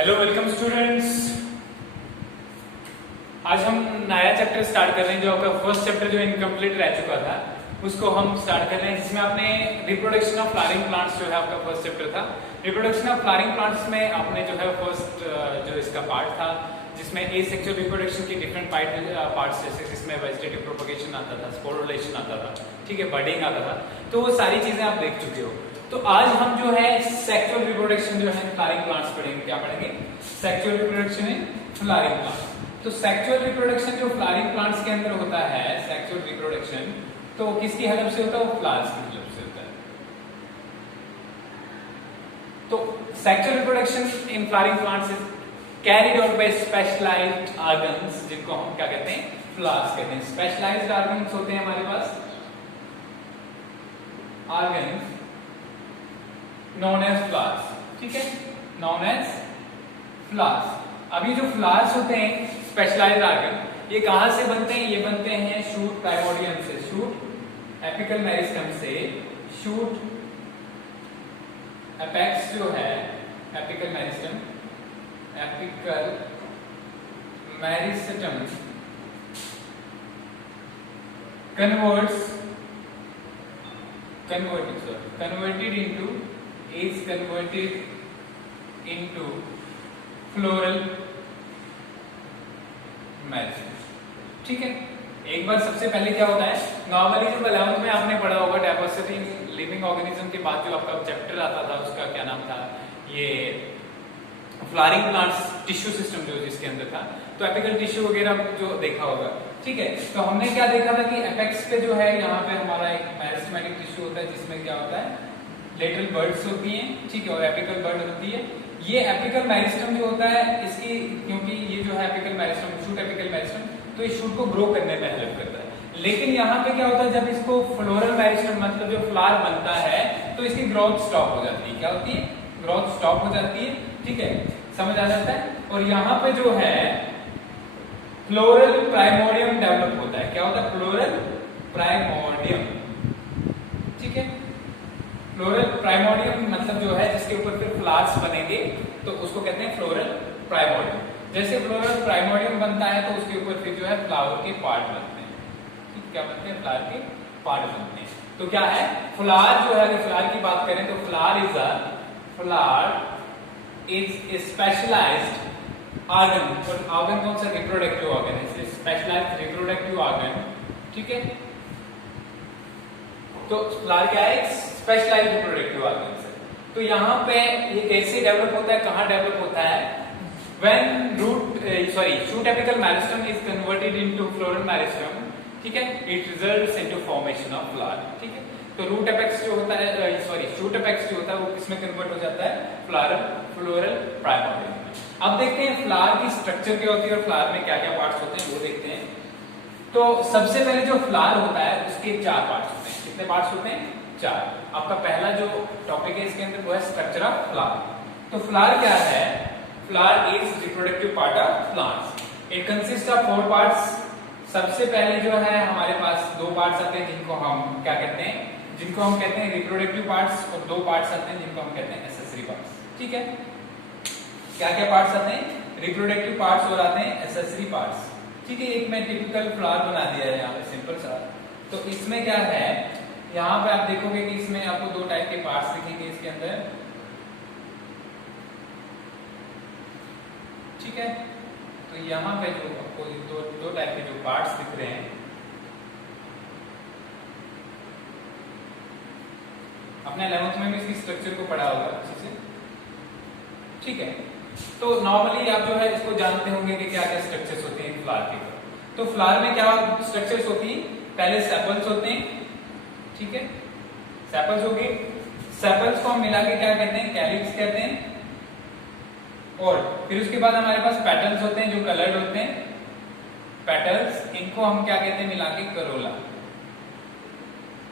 Hello welcome students. आज हम नया चैप्टर स्टार्ट कर रहे हैं। जो आपका फर्स्ट चैप्टर जो इनकम्प्लीट रह चुका था उसको हम स्टार्ट कर रहे हैं, जिसमें आपने रिप्रोडक्शन ऑफ फ्लावरिंग प्लांट्स जो है आपका फर्स्ट चैप्टर था। रिप्रोडक्शन ऑफ फ्लावरिंग प्लांट्स में आपने जो है फर्स्ट जो इसका पार्ट था जिसमें एसेक्सुअल रिप्रोडक्शन की डिफरेंट पार्ट्स जैसे जिसमें वेजिटेटिव प्रोपगेशन आता था, स्पोरुलेशन आता था, ठीक है, बडिंग आता था, तो वो सारी चीजें आप देख चुके हो। तो आज हम जो है सेक्सुअल रिप्रोडक्शन जो है फ्लावरिंग प्लांट्स पढ़ेंगे। क्या पढ़ेंगे? Sexual reproduction in flowering plants. तो सेक्सुअल रिप्रोडक्शन जो फ्लावरिंग प्लांट्स के अंदर होता है, सेक्सुअल रिप्रोडक्शन तो किसकी हेल्प से होता है? वो फ्लावर्स की हेल्प से होता है। तो sexual reproduction in flowering plants is carried out by specialised organs, जिनको हम क्या कहते हैं? फ्लावर्स कहते हैं। स्पेशलाइज्ड ऑर्गन्स होते हैं हमारे पास, ऑर्गन्स नोन एज फ्लावर्स, ठीक है, नोन एज फ्लावर्स। अभी जो फ्लावर्स होते हैं स्पेशलाइज्ड ऑर्गन, ये कहां से बनते हैं? ये बनते हैं शूट प्राइमोर्डियम से, शूट एपिकल मेरिस्टम से। शूट एपेक्स जो है apical meristem, apical meristem converted into floral meristem, ठीक है। एक बार सबसे पहले क्या होता है, नॉर्मली जो 11th में आपने पढ़ा होगा डाइवर्सिटी इन लिविंग ऑर्गेनिज्म के बाद जो आपका चैप्टर आता था उसका क्या नाम था? ये फ्लावरिंग प्लांट्स टिश्यू सिस्टम जो जिसके अंदर था, तो एपिकल टिश्यू वगैरह जो देखा होगा, ठीक है। तो हमने क्या देखा था कि एपेक्स पे जो है यहाँ पे हमारा एक मेरिस्टेमेटिक टिश्यू होता है जिसमें क्या होता है? लेटरल बर्ड्स होती हैं, ठीक है, और एपिकल बर्ड होती है। ये एपिकल मेरिस्टम जो होता है इसकी, क्योंकि ये जो है apical meristem, shoot apical meristem, तो इस शूट को ग्रो करने में हेल्प करता है। लेकिन यहाँ पे क्या होता है, जब इसको फ्लोरल मेरिस्टम मतलब जो फ्लावर बनता है तो इसकी ग्रोथ स्टॉप हो जाती है। क्या होती है? ग्रोथ स्टॉप हो जाती है, ठीक है, समझ आ जाता है। और यहाँ पे जो है फ्लोरल प्राइमोर्डियम डेवलप होता है। क्या होता है? फ्लोरल प्राइमोर्डियम, ठीक है। फ्लोरल प्राइमोर्डियम मतलब जो है जिसके ऊपर फिर फ्लावर्स बनेंगे तो उसको कहते हैं फ्लोरल प्राइमोर्डियम। जैसे फ्लोरल प्राइमोर्डियम बनता है तो उसके ऊपर फिर जो है फ्लावर के पार्ट बनते हैं, ठीक, क्या बनते हैं? फ्लावर के पार्ट बनते हैं। तो क्या है? फ्लावर जो है, अगर फ्लावर की बात करें तो flower is a specialised organ. और ऑर्गन कौन सा? रिप्रोडक्टिव ऑर्गन है, स्पेशलाइज्ड रिप्रोडक्टिव ऑर्गन, ठीक है। तो फ्लावर क्या है? स्पेशलाइज्ड रिप्रोडक्टिव ऑर्गन है। तो यहाँ पे ये कैसे डेवलप होता है, कहाँ डेवलप होता है? When shoot apical meristem is converted into floral meristem, ठीक है, it results into formation of flower, ठीक है। तो रूट एपेक्स जो होता है, शूट एपेक्स जो होता है वो किसमें कन्वर्ट हो जाता है? फ्लोरल प्राइमोर्डियम में। अब देखते हैं फ्लावर की स्ट्रक्चर क्या होती है और फ्लावर में क्या क्या पार्ट्स होते हैं वो देखते हैं। तो सबसे पहले जो फ्लावर होता है उसके 4 पार्ट्स होते हैं। कितने पार्ट्स होते हैं? 4। आपका पहला जो टॉपिक है इसके अंदर वो है स्ट्रक्चर ऑफ फ्लावर। तो फ्लावर क्या है? Flower is reproductive part of plants. It consist of 4 parts. सबसे पहले जो है हमारे पास 2 पार्ट्स आते हैं जिनको हम क्या कहते हैं? जिनको हम कहते हैं रिप्रोडक्टिव पार्ट्स, और 2 पार्ट्स आते हैं जिनको हम कहते हैं एक्सेसरी पार्ट्स, ठीक है। क्या क्या पार्ट्स आते हैं? रिप्रोडक्टिव पार्ट्स और आते हैं एक्सेसरी पार्ट्स, ठीक है। एक मैं टिपिकल फ्लावर बना दिया है यहाँ पे सिंपल सा। तो इसमें क्या है, यहाँ पे आप देखोगे कि इसमें आपको 2 टाइप के पार्ट्स दिखेंगे इसके अंदर, ठीक है। तो यहाँ पे जो आपको दो टाइप के जो पार्ट्स दिख रहे हैं, अपने 11th में भी इसकी स्ट्रक्चर को पढ़ा होगा अच्छे से, ठीक है। तो नॉर्मली आप जो है इसको जानते होंगे कि क्या क्या स्ट्रक्चर्स होते हैं फ्लावर के। तो फ्लावर में क्या स्ट्रक्चर्स होती है? पहले सेपल्स होते हैं, ठीक है, सेपल्स हो गए। सेपल्स को हम मिला के क्या कहते हैं? कैलिक्स कहते हैं। और फिर उसके बाद हमारे पास पेटल्स होते हैं जो कलर्ड होते हैं, पेटल्स, इनको हम क्या कहते हैं? मिला के करोला,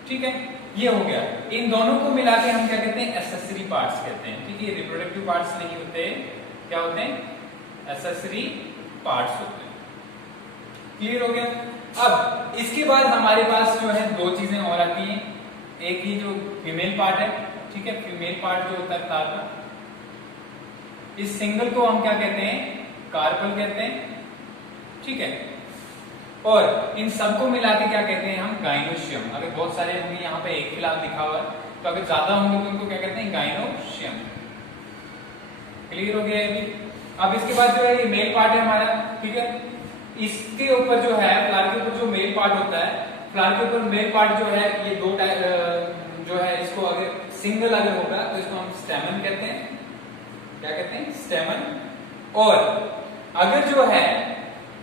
ठीक है। ये हो गया। इन दोनों को मिला के हम क्या कहते हैं? एक्सेसरी पार्ट्स कहते हैं, ठीक है। रिप्रोडक्टिव पार्ट्स नहीं होते, क्या होते हैं? एक्सेसरी पार्ट्स होते हैं। क्लियर हो गया? अब इसके बाद हमारे पास जो है 2 चीजें और आती हैं। एक ही जो फीमेल पार्ट है, ठीक है, फीमेल पार्ट जो होता है फ्लावर का, इस सिंगल को हम क्या कहते हैं, कार्पल कहते हैं, ठीक है। और इन सबको मिला के क्या कहते हैं हम, गाइनोशियम। अगर बहुत सारे होंगे, यहाँ पे एक फिलहाल दिखा हुआ है, तो अगर ज्यादा होंगे तो उनको क्या कहते हैं, गाइनोशियम। क्लियर हो गया अभी। अब इसके बाद जो है ये मेल पार्ट है हमारा, ठीक है। इसके ऊपर जो है, फ्लावर के ऊपर जो मेल पार्ट होता है, फ्लावर के ऊपर मेल पार्ट जो है, ये दो जो है, इसको अगर सिंगल अगर होगा तो इसको हम स्टेमन कहते हैं। क्या कहते हैं, स्टेमन। और अगर जो है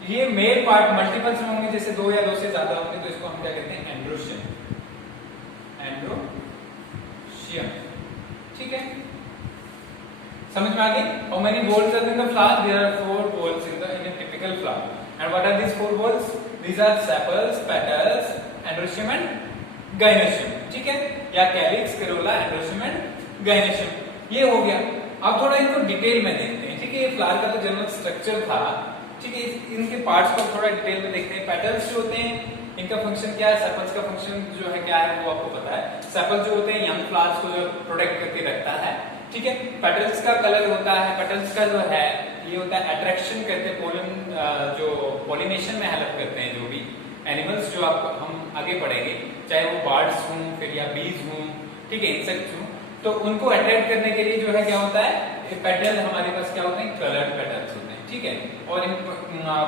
ये मेल पार्ट मल्टीपल्स में होंगे, जैसे 2 या 2 से ज्यादा होंगे, तो इसको हम क्या कहते हैं, एंड्रोशियम। एंड्रोशियम, ठीक है। समझ में आ गई। How many bolts are in the flower? There are 4 bolts in a typical flower. And what are these 4 bolts? These are sepals, petals, androecium and gynoecium, ठीक है। या calyx, Corolla, androecium and gynoecium. ये हो गया। अब थोड़ा इनको detail में देखते हैं, ठीक है। ये फ्लावर का तो जनरल स्ट्रक्चर था, ठीक है। इनके पार्ट्स को थोड़ा डिटेल में देखते हैं। पेटल्स जो होते हैं, इनका फंक्शन क्या है, सेपल्स का फंक्शन जो है क्या है वो आपको पता है। सेपल जो होते हैं यंग फ्लावर्स को जो प्रोटेक्ट करके रखता है, ठीक है। पेटल्स का कलर होता है, पेटल्स का जो है ये होता है अट्रैक्शन करते हैं, पोलन जो पॉलिनेशन में हेल्प करते हैं जो भी एनिमल्स जो आपको हम आगे पढ़ेंगे, चाहे वो बर्ड्स हों फिर या बीज हों, ठीक है, इंसेक्ट्स हों, तो उनको अट्रैक्ट करने के लिए जो है क्या होता है, पेटल हमारे पास क्या होते हैं, कलर्ड पेटल्स होते हैं, ठीक है। और इन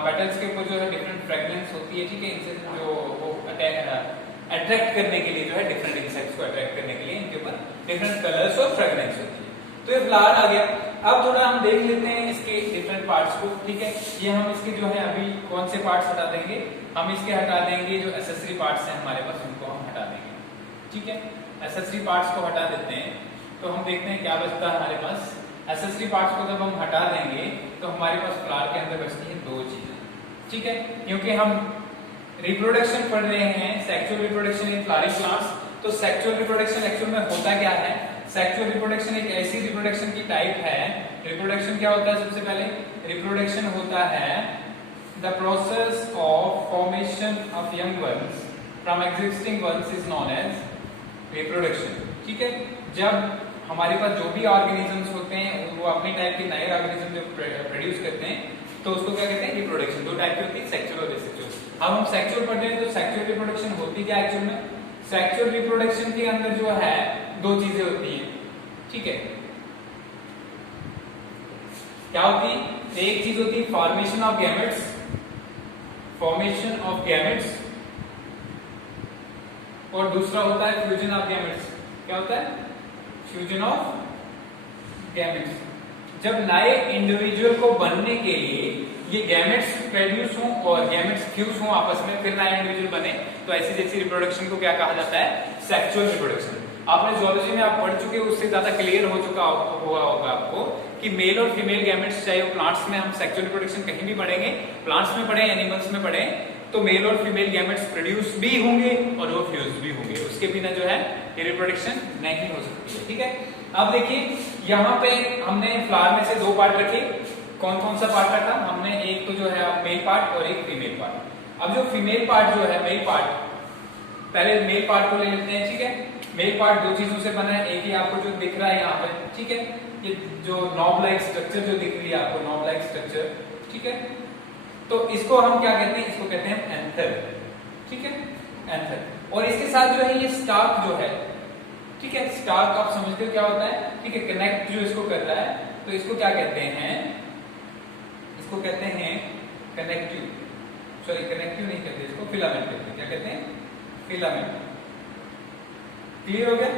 पेटल्स के ऊपर जो है डिफरेंट फ्रेग्रेंस होती है, ठीक है। इनसे जो वो अट्रैक्ट करने के लिए जो है डिफरेंट इंसेक्ट्स को अट्रैक्ट करने के लिए इनके ऊपर डिफरेंट कलर्स और फ्रेग्रेंस होती है। तो ये फ्लावर आ गया। अब थोड़ा हम देख लेते हैं इसके डिफरेंट पार्ट्स को, ठीक है। ये हम इसके जो है अभी कौन से पार्ट्स हटा देंगे, हम इसके हटा देंगे जो एसेसरी पार्ट्स हैं हमारे पास, उनको हम हटा देंगे, ठीक है। एसेसरी पार्ट्स को हटा देते हैं तो हम देखते हैं क्या बचता है हमारे पास। एसेसरी पार्ट्स को जब हम हटा देंगे तो हमारे पास फ्लावर के अंदर बचती है 2 चीजें, ठीक है। क्योंकि हम रिप्रोडक्शन पढ़ रहे हैं, sexual reproduction in flowering plants, तो सेक्सुअल रिप्रोडक्शन एक्चुअल में होता क्या है। सेक्सुअल रिप्रोडक्शन एक ऐसी रिप्रोडक्शन की टाइप है। रिप्रोडक्शन क्या होता है, सबसे पहले रिप्रोडक्शन होता है the process of formation of young ones from existing ones is known as reproduction, ठीक है। जब हमारे पास जो भी ऑर्गेनिजम्स होते हैं वो अपनी टाइप के नए ऑर्गेनिज्म जो प्रोड्यूस करते हैं, तो उसको क्या कहते हैं, रिप्रोडक्शन। 2 टाइप की होती है, सेक्सुअल और एसेक्सुअल। अब हम सेक्सुअल पढ़ रहे हैं तो सेक्सुअल रिप्रोडक्शन होती क्या एक्चुअल में, सेक्सुअल रिप्रोडक्शन के अंदर जो है 2 चीजें होती हैं, ठीक है। क्या होती है, एक चीज होती है formation of gametes, formation of gametes, और दूसरा होता है फ्यूजन ऑफ गैमेट्स। क्या होता है, फ्यूजन ऑफ गैमेट्स। जब नए इंडिविजुअल को बनने के लिए ये गैमेट्स प्रोड्यूस हों और गैमेट्स फ्यूज हों आपस में, फिर नया इंडिविजुअल बने, तो ऐसी जैसी रिप्रोडक्शन को क्या कहा जाता है, सेक्सुअल रिप्रोडक्शन। आपने जूलॉजी में आप पढ़ चुके, उससे ज्यादा क्लियर हो चुका हुआ होगा आपको कि मेल और फीमेल गैमेट्स, चाहे वो प्लांट्स में हम सेक्सुअल रिप्रोडक्शन कहीं भी पढ़ेंगे, प्लांट्स में पढ़े, एनिमल्स में पढ़े, तो मेल और फीमेल गैमेट्स प्रोड्यूस भी होंगे और वो फ्यूज भी होंगे। उसके बिना जो है ये रिप्रोडक्शन नहीं हो सकती है, ठीक है। अब देखिए यहाँ पे हमने फ्लावर में से 2 पार्ट रखे। कौन कौन सा पार्ट रखा हमने, एक तो जो है मेल पार्ट और एक फीमेल पार्ट। अब जो फीमेल पार्ट जो है, मेल पार्ट, पहले मेल पार्ट को ले लेते हैं, ठीक है। मेल पार्ट 2 चीजों से बना है, एक ही आपको जो दिख रहा है यहाँ पे, ठीक है। ये जो नॉब लाइक स्ट्रक्चर जो दिख रही है आपको, नॉब लाइक स्ट्रक्चर, ठीक है। तो इसको हम क्या कहते हैं, इसको कहते हैं एंथर, ठीक है, एंथर। और इसके साथ जो है ये स्टार्क जो है, ठीक है, स्टार्क आप समझते हो क्या होता है, ठीक है, कनेक्ट जो इसको कर रहा है, तो इसको क्या कहते हैं, इसको कहते हैं कनेक्टिव, सॉरी कनेक्टिव नहीं कहते इसको, फिलामेंट कहते हैं। क्या कहते हैं, फिलामेंट। क्लियर हो गया,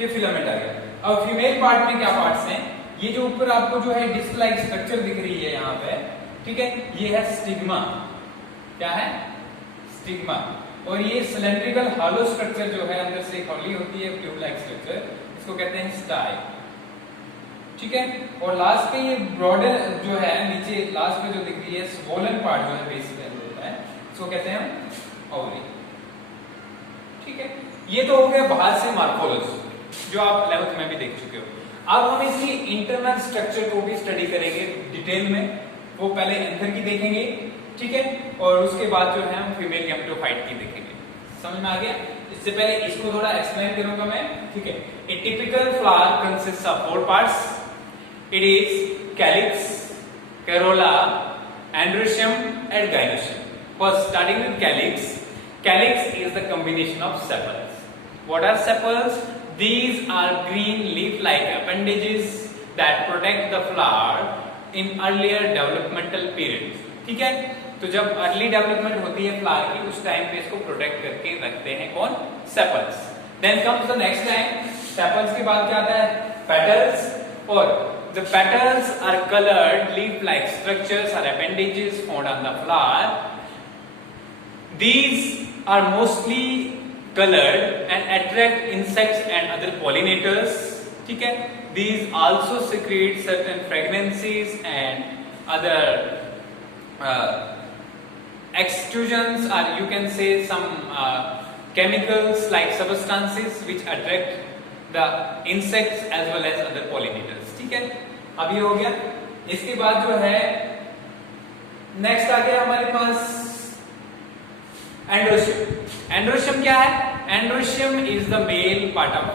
ये फिलामेंट आ गया। अब फीमेल पार्ट में क्या पार्ट्स हैं, ये जो ऊपर आपको जो है डिस्क लाइक स्ट्रक्चर दिख रही है यहाँ पे, ठीक है, ये है स्टिग्मा। क्या है, स्टिग्मा। और ये सिलेंड्रिकल हॉलो स्ट्रक्चर जो है अंदर से हॉली होती है, ट्यूब लाइक स्ट्रक्चर, इसको कहते हैं स्टाई, ठीक है। और लास्ट पे ये ब्रॉडर जो है नीचे लास्ट में जो दिख रही है स्वोलन पार्ट जो है बेस पे होता है, इसको कहते हैं हम ओवरी, ठीक है। ये तो हो गया बाहर से मॉर्फोलॉजी जो आप 11th में भी देख चुके हो। अब हम इसकी इंटरनल स्ट्रक्चर को भी स्टडी करेंगे डिटेल में। वो पहले एंथर की देखेंगे, ठीक है, और उसके बाद जो है हम फीमेल गैमेटोफाइट की देखेंगे। समझ में आ गया। इससे पहले इसको थोड़ा एक्सप्लेन करूंगा मैं, ठीक है। ए typical flower consists of 4 parts. It is calyx, corolla, androecium and gynoecium. First, starting with calyx. Calyx is the combination of sepals. What are sepals? These are green leaf-like appendages that protect the flower in earlier developmental periods. ठीक है, तो जब early development होती है flower की, उस time पे इसको प्रोटेक्ट करके रखते हैं कौन? Sepals. Then comes the next time. Sepals के बाद क्या आता है? पेटल्स. और the petals are colored leaf-like structures or appendages found on the flower. These are mostly colored and attract insects and other pollinators. ठीक है? These also secrete certain fragrances and other exudations, or you can say some chemicals like substances which attract the insects as well as other pollinators. ठीक है, अब ये हो गया. इसके बाद जो है नेक्स्ट आ गया हमारे पास एंड्रोशियम. एंड्रोशियम क्या है? Androecium is the male part of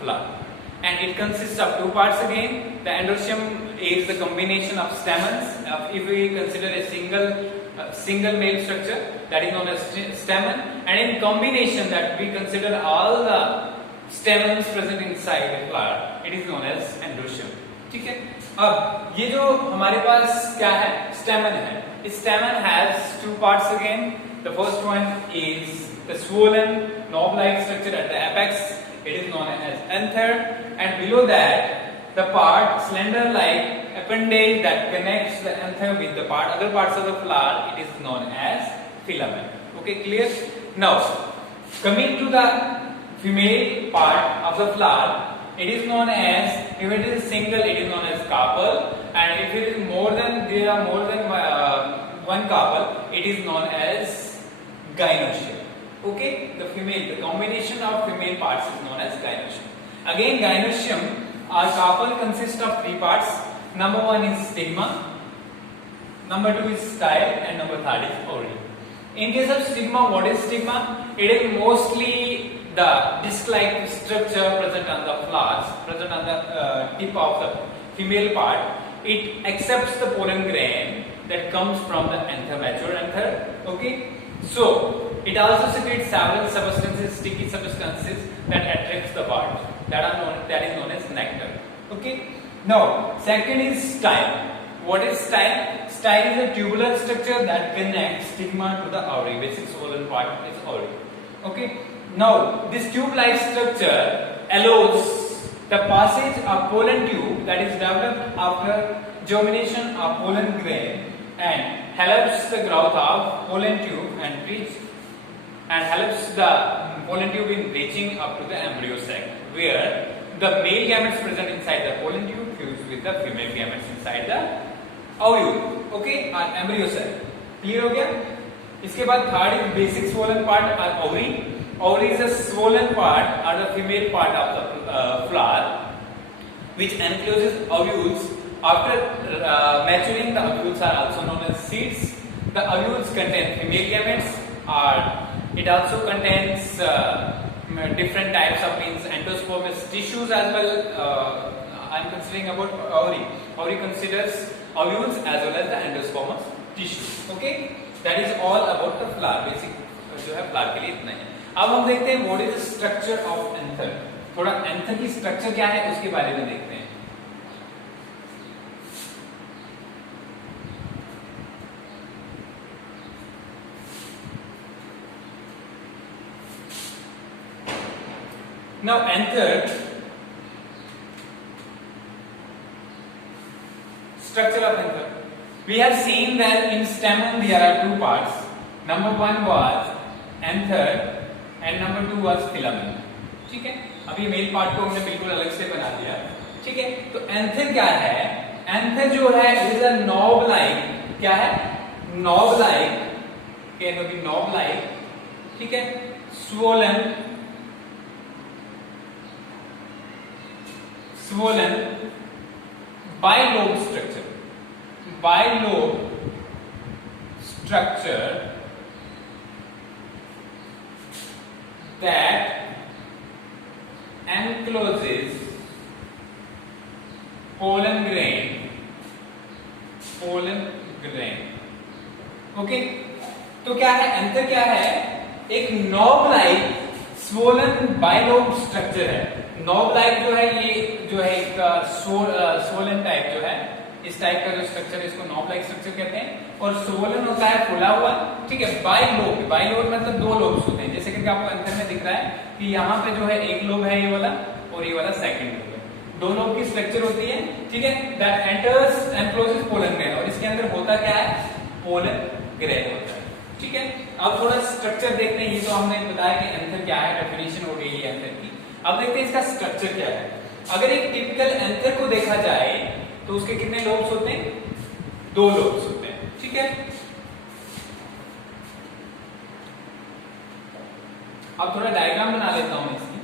flower and it consists of two parts again. The androecium is the combination of stamens. If we consider a single male structure, that is known as stamen, and in combination that we consider all the stamens present inside the flower, it is known as androecium. ठीक है, अब ये जो हमारे पास क्या है? stamen है. Stamen has two parts again. The first one is the swollen knob-like structure at the apex. It is known as anther, and below that the part slender-like appendage that connects the anther with the other parts of the flower. It is known as filament. Okay, clear? Now, coming to the female part of the flower, it is known as, if it is single, it is known as carpel, and if it is there are more than one carpel, it is known as gynoecium. Okay, the combination of female parts is known as gynoecium. Again, gynoecium or carpel consists of three parts. Number one is stigma, number two is style, and number third is ovary. In case of stigma, what is stigma? It is mostly the disc-like structure present on the flowers, present on the tip of the female part. It accepts the pollen grain that comes from the anther, mature anther. Okay, so it also secretes several substances, sticky substances that attracts the bud. That is known as nectar. Okay. Now, second is style. What is style? Style is a tubular structure that connects stigma to the ovary. Basic swollen part is ovary. Okay. Now, this tube-like structure allows the passage of pollen tube that is developed after germination of pollen grain and helps the growth of pollen tube and helps the pollen tube in reaching up to the embryo sac, where the male gametes present inside the pollen tube fuse with the female gametes inside the ovule. Okay, or embryo sac. Clear हो गया? इसके बाद third is basic swollen part or ovary. Ovary is a swollen part or the female part of the flower which encloses ovules. After maturing, the ovules are also known as seeds. The ovules contain female gametes, or it also contains different types of endospermous tissues as well. I am considering about ovary. Ovary considers ovules as well as the endospermous tissues. Okay, that is all about the flower. Basic जो है flower के लिए इतना ही है. अब हम देखते हैं what is the structure of anther. थोड़ा anther की structure क्या है उसके बारे में देखते हैं. Now, anther, structure of anther. We have seen that in stamen there are two parts. Number one was anther and number two was filament. ठीक है, अभी मेल पार्ट को हमने बिल्कुल अलग से बना दिया. ठीक है, तो anther क्या है? Anther जो है is a knob like. क्या है? Knob like. Can be knob like. ठीक है, swollen bilobe structure that encloses pollen grain swollen grain. Okay, तो क्या है एंथर, क्या है, एक knob like swollen bilobe structure है। नॉब लाइक जो है ये जो है एक स्वोलन टाइप जो है, इस टाइप का जो स्ट्रक्चर है इसको नॉब लाइक स्ट्रक्चर कहते हैं। और स्वोलन होता है फुला हुआ, ठीक है। बाइलोब, बाइलोब मतलब दो लोब्स होते हैं, जैसे कि आपको एंथर में दिख रहा है कि यहाँ पे जो है एक लोब है ये वाला, और ये वाला सेकंड लोब है, दो लोब की स्ट्रक्चर होती है, ठीक है। That enters and closes pollen grain, और इसके अंदर होता क्या है, पोलन ग्रेन होता है, ठीक है। अब थोड़ा स्ट्रक्चर देखते हैं, ये तो हमने बताया कि एंथर क्या है, डेफिनेशन हो गई है एंथर की। अब देखते हैं इसका स्ट्रक्चर क्या है। अगर एक टिपिकल एंथर को देखा जाए तो उसके कितने लोब्स होते हैं, दो लोब्स होते हैं, ठीक है। अब थोड़ा डायग्राम बना लेता हूं इसकी।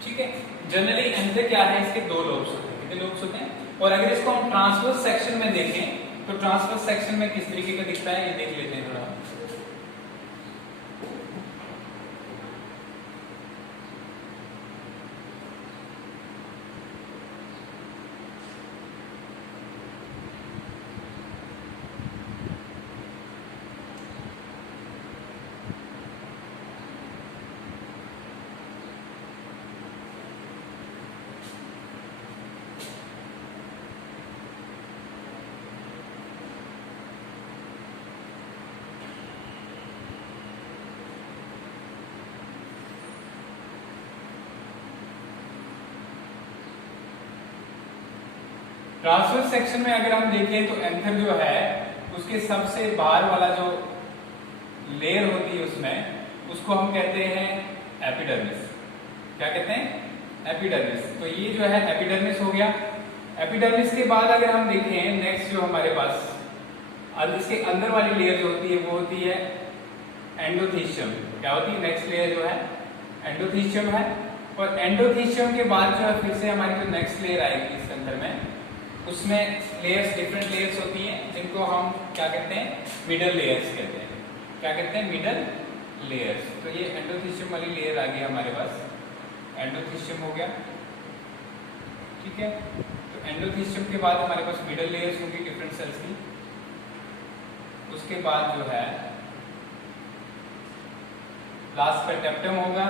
ठीक है, जनरली एंथर क्या है, इसके दो लोब्स होते हैं, कितने लोब्स होते हैं। और अगर इसको हम ट्रांसवर्स सेक्शन में देखें तो ट्रांसवर्स सेक्शन में किस तरीके का दिखता है ये देख लेते हैं थोड़ा। ट्रांसवर्स सेक्शन में अगर हम देखें तो एंथर जो है उसके सबसे बाहर वाला जो लेयर होती है उसमें, उसको हम कहते हैं एपिडर्मिस। क्या कहते हैं, एपिडर्मिस। तो ये जो है एपिडर्मिस हो गया। एपिडर्मिस के बाद अगर हम देखें नेक्स्ट जो हमारे पास इसके अंदर वाली लेयर जो होती है वो होती है एंडोथीशियम। क्या होती है, नेक्स्ट लेयर जो है एंडोथीशियम है। और एंडोथीशियम के बाद जो है फिर से हमारी जो नेक्स्ट लेयर आएगी इस अंदर में, उसमें लेयर्स, डिफरेंट लेयर्स होती हैं जिनको हम क्या कहते हैं, मिडल लेयर्स कहते हैं। क्या कहते हैं, मिडल लेयर्स। तो ये एंडोथीशियम वाली लेयर आ गई हमारे पास, एंडोथीशियम हो गया, ठीक है। तो एंडोथीशियम के बाद हमारे पास मिडल लेयर्स होंगी डिफरेंट सेल्स की। उसके बाद जो है लास्ट पे टेप्टम होगा।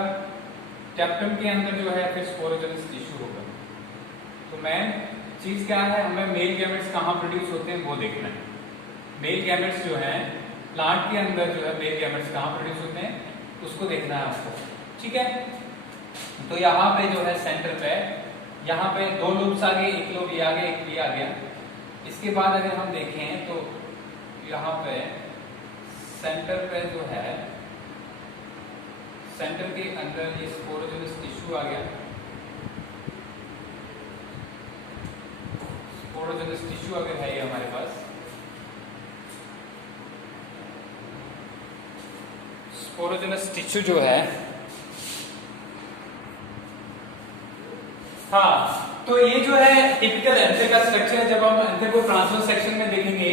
टेप्टम के अंदर जो है फिर स्पोरोजेनस टिश्यू होगा। तो मेन चीज क्या है, हमें मेल गैमेट्स कहाँ प्रोड्यूस होते हैं वो देखना है। मेल गैमेट्स जो है प्लांट के अंदर जो है मेल गैमेट्स कहाँ प्रोड्यूस होते हैं उसको देखना है आपको, ठीक है। तो यहाँ पे जो है सेंटर पे, यहाँ पे दो लूप्स आ गए, एक लूप ये आ गया, एक ये आ गया। इसके बाद अगर हम देखें तो यहाँ पे सेंटर पे जो है, सेंटर के अंदर ये स्पोरोजेनस टिश्यू आ गया। स्पोरोजेनस टिश्यू अगर है ये हमारे पास, स्पोरोजेनस टिश्यू जो है, हाँ, तो ये जो है टिपिकल एंथर का स्ट्रक्चर है। जब हम एंथर को ट्रांसवर्स सेक्शन में देखेंगे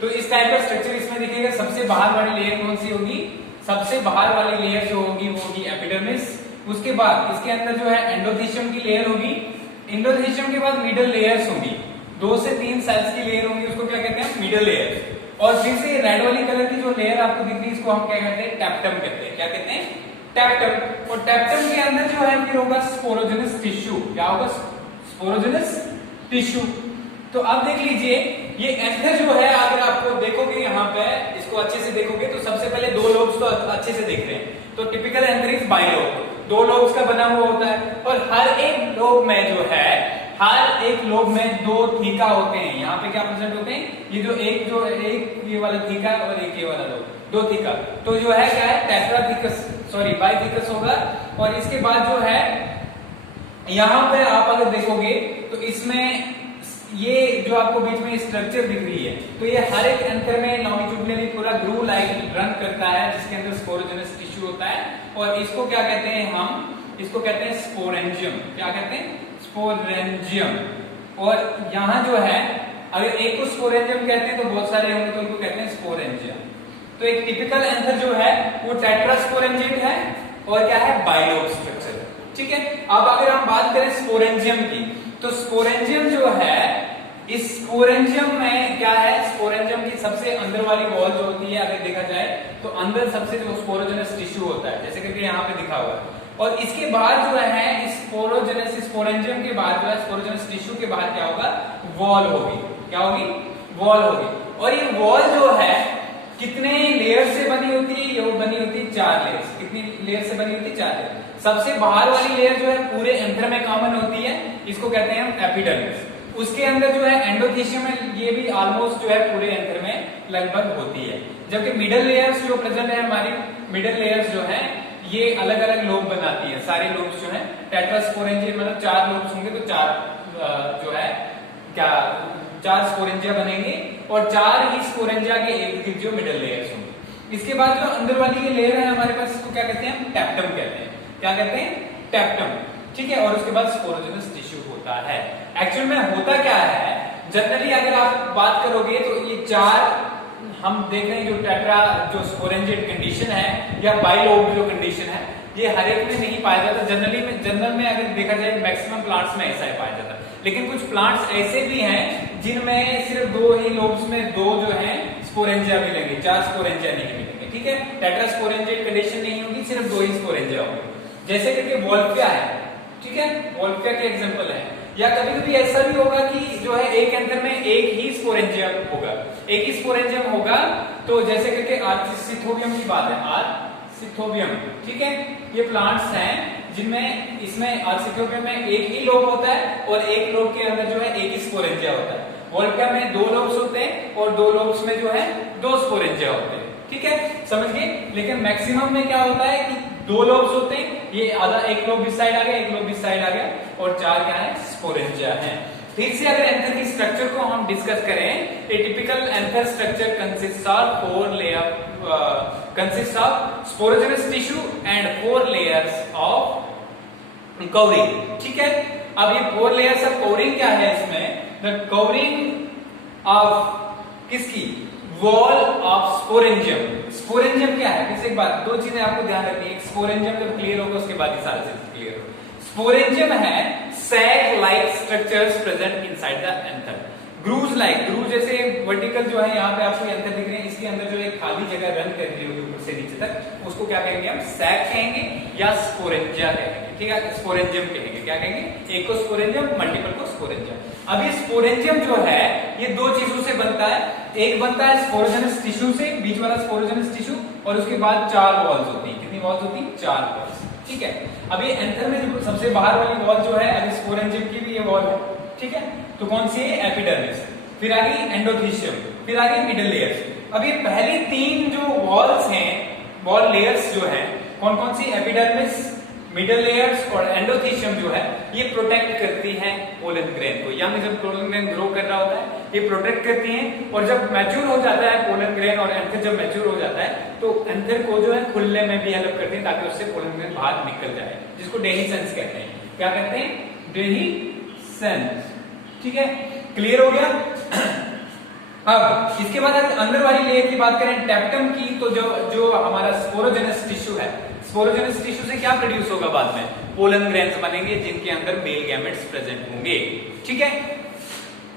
तो इस टाइप का स्ट्रक्चर इसमें दिखेगा। सबसे बाहर वाली लेयर कौन सी होगी? सबसे बाहर वाली लेयर जो होगी वो होगी एपिडर्मिस। उसके बाद इसके अंदर जो है एंडोथीशियम की लेयर होगी। एंडोथीशियम के बाद मिडल लेयर्स होगी, 2 से 3 सेल्स की लेयर होगी, उसको क्या कहते हैं? Middle layer. और फिर से रेड वाली कलर की जो लेयर आपको दिख रही है इसको हम क्या कहते हैं? टैप्टम कहते हैं। क्या कहते हैं? टैप्टम। और टैप्टम के अंदर जो है फिर होगा स्पोरोजेनस टिश्यू। क्या होगा? Sporogenous tissue. तो अब देख लीजिए ये एंथर जो है, अगर आपको देखोगे यहाँ पे इसको अच्छे से देखोगे तो सबसे पहले 2 लोब्स तो अच्छे से देख रहे हैं। तो typical anther is bilobe, 2 lobes का बना हुआ होता है। और हर एक लोब में जो है, हर एक लोब में 2 थीका होते हैं। यहाँ पे क्या प्रेजेंट होते हैं? ये जो एक ये वाला थीका और एक ये वाला लोब, 2 थीका। तो जो है क्या है? टेट्राथीकस, सॉरी बाइथीकस होगा। और इसके बाद जो है यहाँ पे आप अगर देखोगे तो इसमें ये जो आपको बीच में स्ट्रक्चर दिख रही है, तो ये हर एक एंथर में लॉन्गिट्यूडिनली पूरा ग्रू लाइक रन करता है, जिसके अंदर स्पोरोजेनस टिश्यू होता है। और इसको क्या कहते हैं? हम इसको कहते हैं स्पोरेंजियम। क्या कहते हैं? स्पोरेंजियम। और यहाँ जो है, अगर एक को स्पोरेंजियम कहते हैं तो बहुत सारे होंगे तो उनको कहते हैं स्पोरेंजियम। तो एक टिपिकल एंथर जो है वो टेट्रास्पोरेंजिएट है और क्या है? Bilobe structure. ठीक है। अब अगर हम बात करें स्पोरेंजियम की, तो स्पोरेंजियम जो है, इस स्पोरेंजियम में क्या है? स्पोरेंजियम की सबसे अंदर वाली वॉल जो होती है, अगर देखा जाए तो अंदर सबसे जो स्पोरोजेनस टिश्यू होता है, जैसे करके यहाँ पे दिखा हुआ है। और इसके बाद जो है स्पोरोजेनस, स्पोरेंजियम के बाद जो है स्पोरोजेनस टिश्यू के बाद क्या होगा? वॉल होगी। क्या होगी? वॉल होगी। और ये वॉल जो है कितने लेयर से बनी होती है? ये बनी होती है 4 लेयर्स। कितनी लेयर से बनी होती है? 4 लेयर। सबसे बाहर वाली लेयर जो है पूरे एंथर में कॉमन होती है, इसको कहते हैं हम एपिडर्मिस। उसके अंदर जो है एंडोथीशियम है, ये भी ऑलमोस्ट जो है पूरे एंथर में लगभग होती है। जबकि मिडल लेयर्स जो प्रेजेंट है, हमारी मिडल लेयर्स जो है ये अलग अलग लोब बनाती है। सारे लोब्स जो है टेट्रास्पोरेंजिया, मतलब 4 लोब्स होंगे तो 4 जो है क्या 4 स्पोरेंजिया बनेंगे और 4 ही स्पोरेंजिया के इर्द-गिर्द जो मिडल लेयर्स होंगे। इसके बाद जो अंदर वाली ये लेयर है हमारे पास, इसको क्या कहते हैं? हम टैप्टम कहते हैं। क्या कहते हैं? टैप्टम। ठीक है। और उसके बाद स्पोरोजेनस टिश्यू होता है। एक्चुअल में होता क्या है? जनरली अगर आप बात करोगे तो ये 4 हम देख रहे हैं जो टेट्रा जो स्पोरेंजिएट कंडीशन है या बाइलोब जो कंडीशन है, ये हर एक में नहीं पाया जाता। जनरल में अगर देखा जाए मैक्सिमम प्लांट्स में ऐसा ही पाया जाता है। लेकिन कुछ प्लांट्स ऐसे भी हैं जिनमें सिर्फ 2 ही लोब्स में 2 जो है स्पोरेंजिया मिलेंगे, 4 स्पोरेंजिया नहीं मिलेंगे। ठीक है। टेट्रास्पोरेंजिएट कंडीशन नहीं होगी, सिर्फ 2 ही स्पोरेंजिया होंगे। जैसे करके वोल्फिया है। ठीक है। वोल्फिया के एग्जांपल है। या कभी कभी ऐसा भी होगा कि जो है एक एंथर में एक ही स्पोरेंजियम होगा, एक ही स्पोरेंजियम होगा। तो जैसे करके आर्चिसिथोबियम की बात है, आर्चिसिथोबियम। ठीक है। ये प्लांट्स हैं जिनमें इसमें आर्चिसिथोबियम में एक ही लोब होता है और एक लोब के अंदर जो है एक ही स्पोरेंजिया होता है। वोल्फिया में 2 लोब्स होते हैं और 2 लोब्स में जो है 2 स्पोरेंजिया होते हैं। ठीक है। समझ गए। लेकिन मैक्सिमम में क्या होता है कि 2 लोब्स होते हैं, ये आधा, एक लोब इस साइड आ गया, एक लोब इस साइड आ गया और 4 क्या है? स्पोरेंजिया है। फिर से अगर एंथर की स्ट्रक्चर को हम डिस्कस करें, ए typical anther structure consist of 4 layer, consist of sporogenous tissue and 4 layers of covering. ठीक है। अब ये 4 लेयर्स ऑफ कवरिंग क्या है? इसमें द कवरिंग ऑफ किसकी? Wall of sporangium. स्पोरेंजियम क्या है? फिर एक बात, 2 चीजें आपको ध्यान रखनी है। स्पोरेंजियम जब क्लियर होगा उसके बाद ही सारी चीजें क्लियर होगा। स्पोरेंजियम है sac like structures present inside the anther. Grooves like, groove जैसे वर्टिकल जो है यहाँ पे आपको एंथर दिख रहे हैं, इसके अंदर जो एक खाली जगह रन कर रही होगी ऊपर से नीचे तक, उसको क्या कहेंगे? हम सैक कहेंगे या स्पोरेंजिया कहेंगे। ठीक है। स्पोरेंजियम कहेंगे। क्या कहेंगे? एक को स्पोरेंजियम, मल्टीपल को स्पोरेंजियम। अब ये स्पोरेंजियम जो है ये 2 चीजों से बनता है। एक बनता है स्पोरोजेनस टिश्यू से, बीच वाला स्पोरोजेनस टिश्यू, और उसके बाद 4 वॉल्स होती है। कितनी वॉल्स होती है? 4 वॉल्स। ठीक है। अब ये एंथर में जो सबसे बाहर वाली वॉल जो है, अभी स्पोरेंजियम की भी ये वॉल है। ठीक है। तो कौन सी है? एपिडर्मिस। फिर आ गई एंडोथीशियम, फिर आ गई मिडल लेयर्स। अब ये पहली 3 जो वॉल्स हैं, वॉल लेयर्स जो है, कौन कौन सी? एपिडर्मिस, मिडल लेयर्स और एंडोथीशियम जो है ये प्रोटेक्ट करती हैं पोलन ग्रेन को। यंग जब पोलन ग्रेन ग्रो कर रहा होता है ये प्रोटेक्ट करती हैं, और जब मैच्योर हो जाता है पोलन ग्रेन और एंथर जब मैच्योर हो जाता है तो एंथर को जो है खुलने में भी हेल्प करती है ताकि उससे पोलन ग्रेन बाहर निकल जाए, जिसको डेहिसेंस कहते हैं। क्या कहते हैं? डेहिसेंस। ठीक है। क्लियर हो गया? अब इसके बाद अंदर वाली लेयर की बात करें टेप्टम की, तो जो हमारा स्पोरोजेनस टिश्यू है, स्पोरोजेनस टिश्यू से क्या प्रोड्यूस होगा बाद में, पोलन ग्रेन्स बनेंगे जिनके अंदर मेल गैमेट्स प्रेजेंट होंगे। ठीक है,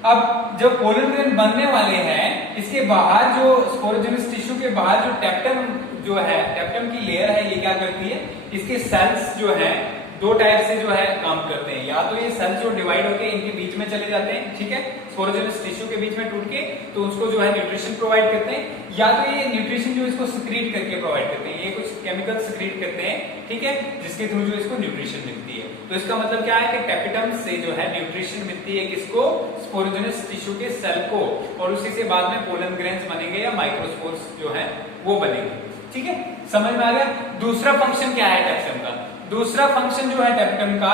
अब जब पोलन ग्रेन बनने वाले हैं, इसके बाहर जो स्पोरोजेनस टिश्यू के बाहर जो टेप्टम जो है, टेप्टम की लेयर है, ये क्या करती है, इसके सेल्स जो है दो टाइप से जो है काम करते हैं। या तो ये सेल्स जो डिवाइड होके इनके बीच में चले जाते हैं, ठीक है, स्पोरोजेनस टिश्यू के बीच में टूट के, तो उसको जो है न्यूट्रिशन प्रोवाइड करते हैं, या तो ये न्यूट्रिशन जो इसको सिक्रीट करके प्रोवाइड करते हैं, ये कुछ केमिकल सिक्रीट करते हैं, ठीक है, जिसके थ्रू जो इसको न्यूट्रिशन मिलती है। तो इसका मतलब क्या है कि टेपिटम से जो है न्यूट्रिशन मिलती है किसको, स्पोरोजेनस टिश्यू के सेल को, और उसी से बाद में पोलन ग्रेन्स बनेंगे या माइक्रोस्पोर्स जो है वो बनेंगे। ठीक है, समझ में आ गया। दूसरा फंक्शन क्या है टेप्टम का, दूसरा फंक्शन जो है टेप्टम का,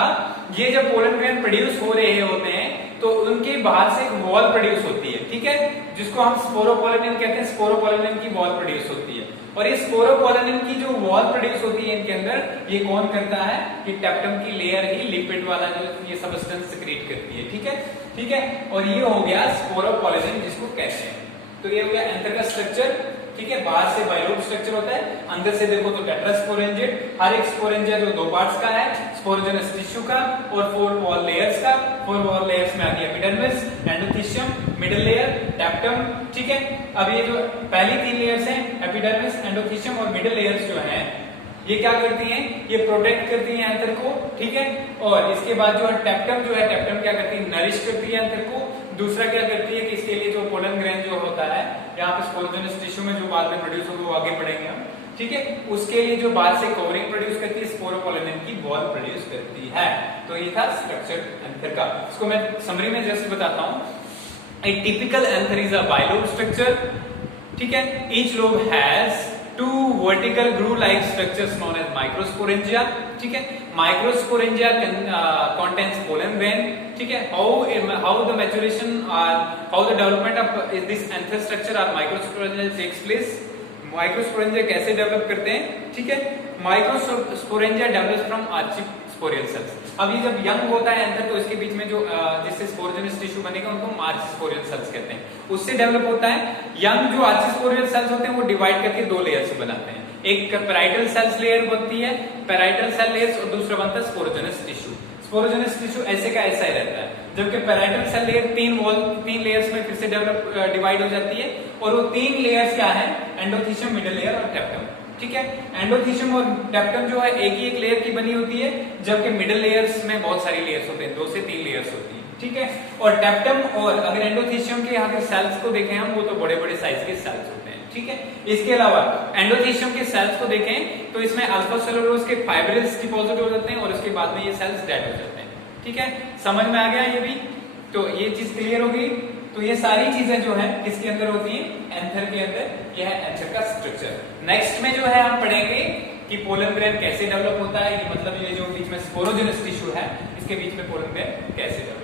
ये जब पोलन ग्रेन प्रोड्यूस हो रहे होते हैं तो उनके बाहर से एक वॉल प्रोड्यूस होती है, ठीक है, जिसको हम स्पोरोपोलिनिन कहते हैं, स्पोरोपोलिनिन की वॉल प्रोड्यूस होती है। और ये स्पोरोपोलिनिन की जो वॉल प्रोड्यूस होती है इनके अंदर, ये कौन करता है, कि टेप्टम की लेयर ही लिपिड वाला जो ये सबस्टेंस सिक्रीट करती है। ठीक है, ठीक है, और ये हो गया स्पोरोपोलिनिन जिसको कहते हैं। तो ये हो गया एंथर का स्ट्रक्चर, ठीक है, बाहर से बाइलोब स्ट्रक्चर होता है, अंदर से देखो तो टेट्रास्पोरेंजिया, हर एक स्पोरेंजिया जो दो पार्ट्स का है, स्पोरोजेनस टिश्यू का और 4 वॉल लेयर्स का। 4 वॉल लेयर्स में आ गया एपिडर्मिस, एंडोथेलियम, मिडिल लेयर, टेप्टम। ठीक है, अब ये जो पहली 3 लेयर्स हैं, एपिडर्मिस, एंडोथेलियम और मिडिल लेयर्स जो है, ये क्या करती हैं, ये प्रोटेक्ट करती हैं एंथर को। ठीक है, और इसके बाद जो है टेप्टम जो है, टेप्टम क्या करती है, नरिश करती है एंथर को। दूसरा क्या करती है कि इसके लिए जो पोलन ग्रेन जो होता है, यहाँ पे स्पोरोजेनस टिश्यू में जो बाद में प्रोड्यूस होगा वो आगे बढ़ेंगे हम, ठीक है, उसके लिए जो बाहर से कवरिंग प्रोड्यूस करती है, स्पोरोपोलिनिन की वॉल प्रोड्यूस करती है। तो ये था स्ट्रक्चर एंथर का। इसको मैं समरी में जस्ट बताता हूँ। ए typical anther is a bilobe structure, ठीक है, each lobe has 2 vertical groove-like structures known as microsporangia. ठीक है, microsporangia contains pollen grain. ठीक है, how the maturation or how the development of this anther structure or microsporangia takes place. Microsporangia कैसे develop करते हैं, ठीक है, microsporangia develops from archisporial cells. अब ये जब यंग होता है एंथर, तो इसके बीच में जो जिससे स्पोरोजेनस टिश्यू बनेगा उनको हम आर्चिस्पोरियल सेल्स कहते हैं, उससे डेवलप होता है। यंग जो आर्चिस्पोरियल सेल्स होते हैं वो डिवाइड करके 2 लेयर से बनाते हैं, एक पेराइटल सेल्स लेयर बनती है, पेराइटल सेल लेयर्स, और दूसरा बनता है स्पोरोजेनस टिश्यू। स्पोरोजेनस टिश्यू ऐसे का ऐसा ही रहता है, जबकि पेराइटल सेल लेयर 3 लेयर्स में फिर से डिवाइड हो जाती है, और वो 3 लेयर्स क्या है, एंडोथेलियम, मिडिल लेयर और टेप्टम। ठीक है, एंडोथेलियम और टेप्टम जो है एक ही एक लेयर की बनी होती है, जबकि मिडिल लेयर्स में बहुत सारी लेयर्स होते हैं, 2 से 3 लेयर्स होती है। ठीक है, और टेप्टम और अगर एंडोथेलियम के अगर सेल्स को देखें हम, वो तो बड़े बड़े साइज के सेल्स होते हैं। ठीक है, इसके अलावा एंडोथेलियम के सेल्स को देखें तो इसमें अल्फा सेलुलोज के फाइब्रिल्स डिपॉजिट हो जाते हैं, और उसके बाद में ये सेल्स डेड हो जाते हैं। ठीक है, समझ में आ गया ये भी, तो ये चीज क्लियर हो गई। तो ये सारी चीजें जो है किसके अंदर होती हैं, एंथर के अंदर। यह है एंथर का स्ट्रक्चर। नेक्स्ट में जो है हम पढ़ेंगे कि पोलन ग्रेन कैसे डेवलप होता है, ये मतलब ये जो बीच में स्पोरोजेनस टिश्यू है इसके बीच में पोलन ग्रेन कैसे डेवलप